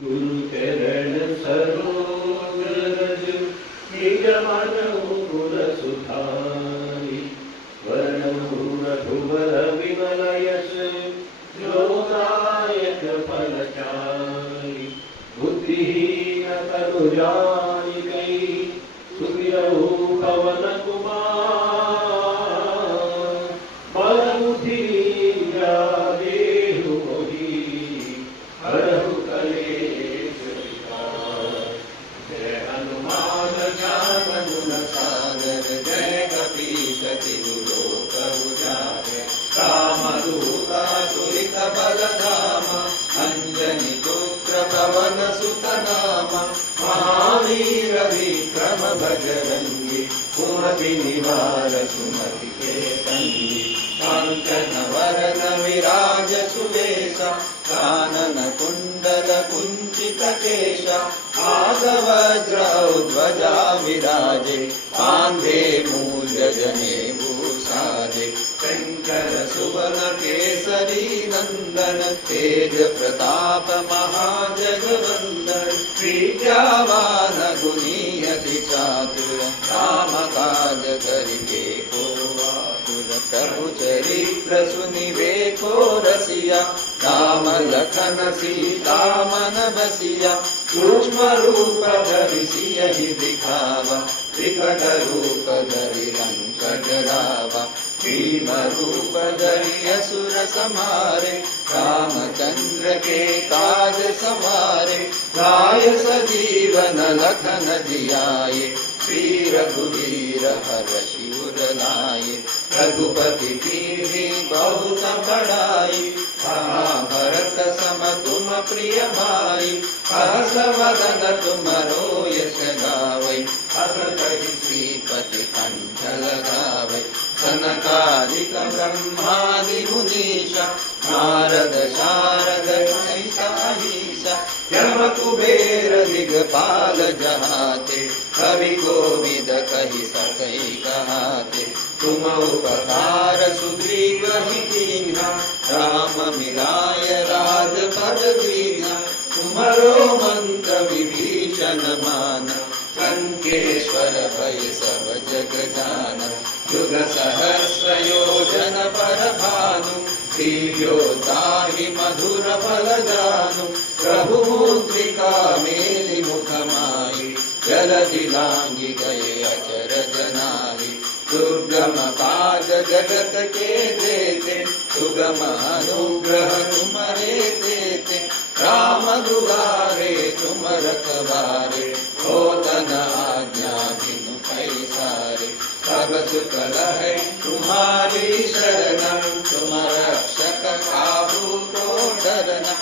गुरु चरण सरोज रज निज मन मुकुर सुधारि वरनहु रघुवर विमल यश जोदायक फलचारि बुद्धिहीन तनु जानिकै सुमिरहु पवन कुमार बल बुद्धि विद्या देहु मोहि हरहु कलेश विकार। जय हनुमान ज्ञान गुण सागर जय कपीश तिहु लोक उजागर राम दूत अतुलित बल धाम अंजनी पुत्र पवन सुत नाम महावीर विक्रम बजरंगी कुमति निवार सुमति के संगी कांचन वरन विराज सुवेशा कानन कुंडल कुंचित केशा नागवज्र ध्वजा विराजे कांधे मूल जने भूषाजे शंकर सुवन केसरी नंदन तेज प्रताप महाजगवंदन विद्यावान गुणी अति चातुर राम काज करिके को आतुर प्रभु चरित्र सुनिबे को रसिया राम लखन सीता मन बसिया सूक्ष्म रूप धरि सियहि दिखावा विकट रूप धरि लंक जरावा भीम रूप धरि असुर संहारे रामचंद्र के काज सवारे गाय सजीवन लखन जियाए श्री रघुवीर हर्षि उर लाए रघुपति कीन्ही बहुत बड़ाई महाभारत सम तुम प्रिय भाई हर्ष वदन तुमरो यश गावै हस कहि श्रीपति कंठ लगावै सनकादिक ब्रह्मादि मुनीषा नारद शारद सहिता यम कुबेर दिगपाल जहाते कवि कोविद कहि सकै कहाते तुम उपकार सुग्रीव ही कीन्हा राम मिलाय राजपद दीन्हा तुमरो मंत्र विभीषण माना लंकेश्वर भय सब जग जाना युग सहस्र योजन पर भानु दिव्योताहि मधुर फल जानु प्रभु मुद्रिका मेलि मुख माहि जलधि लांघि गए अचरज नाहि दुर्गम काज जगत के जेते सुगम अनुग्रह तुम्हारे देते राम दुलारे तुम रखवारे होतन आज्ञा बिनु पैसारे सब सुख लहै तुम्हारी शरणं तुम रक्षक काहू को डरना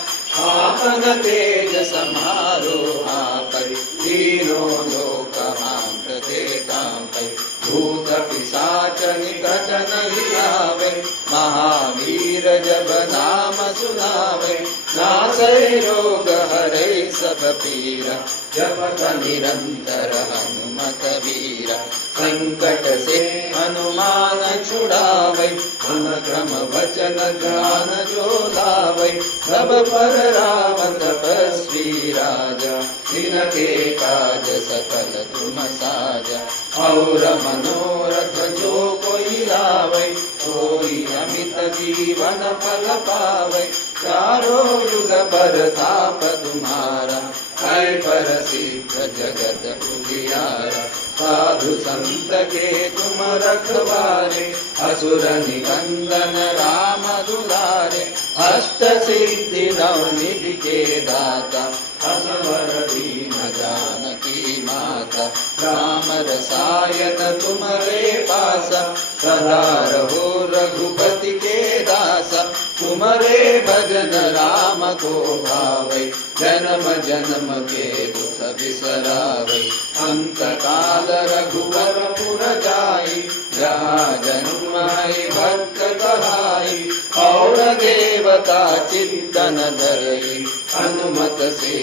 आपन तेज समारो आपै तीनों लोक हांकते कांपै भूत पिशाच निकट नहीं आवे महावीर जब नाम सुनावे नासै रोग हरै सब पीरा जपत निरंतर हनुमत वीरा संकट से हनुमान छुड़ावे मन क्रम वचन ध्यान जो लावे सब पर राम तपस्वी राजा जिनके काज सकल तुम साजा और मनोरथ जो कोई लावे कोई अमित जीवन फल पावे चारों युग परताप तुम्हारा है पर सिद्ध जगत उजियारा साधु संत के तुम रखवारे असुर निकंदन राम दुलारे अष्ट सिद्धि नवनिधि के दाता असवर दीन जानकी माता राम रसायन तुम्हारे पासा सदा रहो रघुपति के दासा तुम्हारे भजन राम को भावे जन्म जन्म के दुख बिसरावे अंत काल रघुवर पुर जाई जहाँ जन्म है भक्त कहाई और देवता चिंतन धरई हनुमत से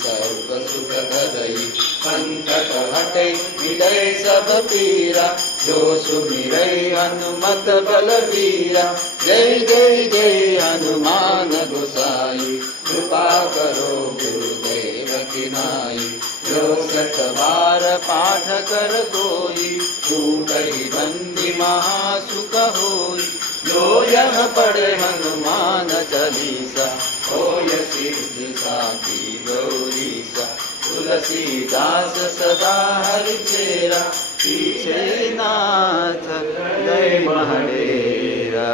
सर्व सुख धरई संकट हटे मिटै सब पीरा जो सुमिरै हनुमत बलवीरा जय जय जय हनुमान गोसाई कृपा करो गुरुदेव की नाई। जो 100 बार पाठ कर कोई, छूटहि बंदी महासुख होई। जो यह पढ़े हनुमान चालीसा, होय सिद्धि साखी गौरीसा। तुलसीदास सदा हरि चेरा, पीछे नाथ हृदय महडेरा।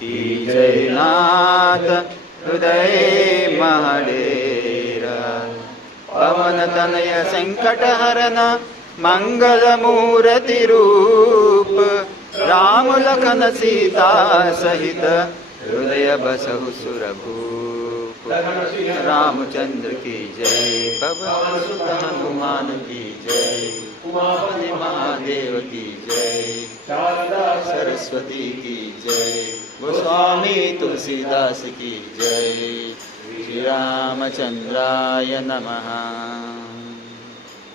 पीछे नाथ हृदय महडेरा। पवन तनय संकट हरन, मंगल मूर्ति रूप। राम लखन सीता सहित, हृदय बसहु सुरभूप। रामचंद्र की जय, पवन सुत हनुमान की जय। उमापति महादेव की जय, शारदा सरस्वती की जय। गोस्वामी तुलसीदास की जय। श्री रामचंद्राय नमः।